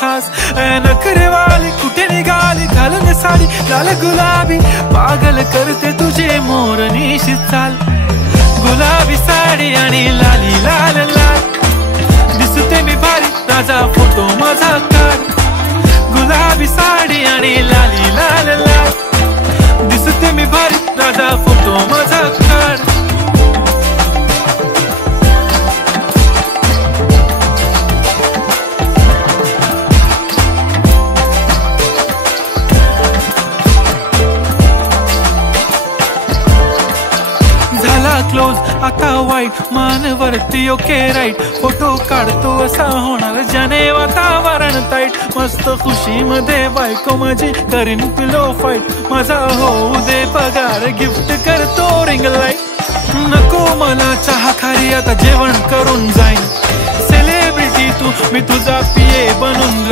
खास नखरेवाली कुठे निघाली घालून साडी लाल गुलाबी पागल करते तुझे मोरनीशी चाल गुलाबी साडी आणि लाली लाल लाल दिसते मी भारी राजा फोटो माझा काढ गुलाबी साडी आणि लाली लाल लाल दिसते मी भारी राजा फोटो माझा काढ क्लोज आता वाईट मानवरती ओके राईट फोटो काढतो असा होणार ज्याने वातावरण ताईट मस्त खुशी मध्ये बायको माझी करीन पिलो फाईट माझा होऊ दे पगार गिफ्ट करतो रिंग लाईट नको मला चहा खारी आता जेवण करून जाईन सेलिब्रिटी तू मी तुझा पिये बनून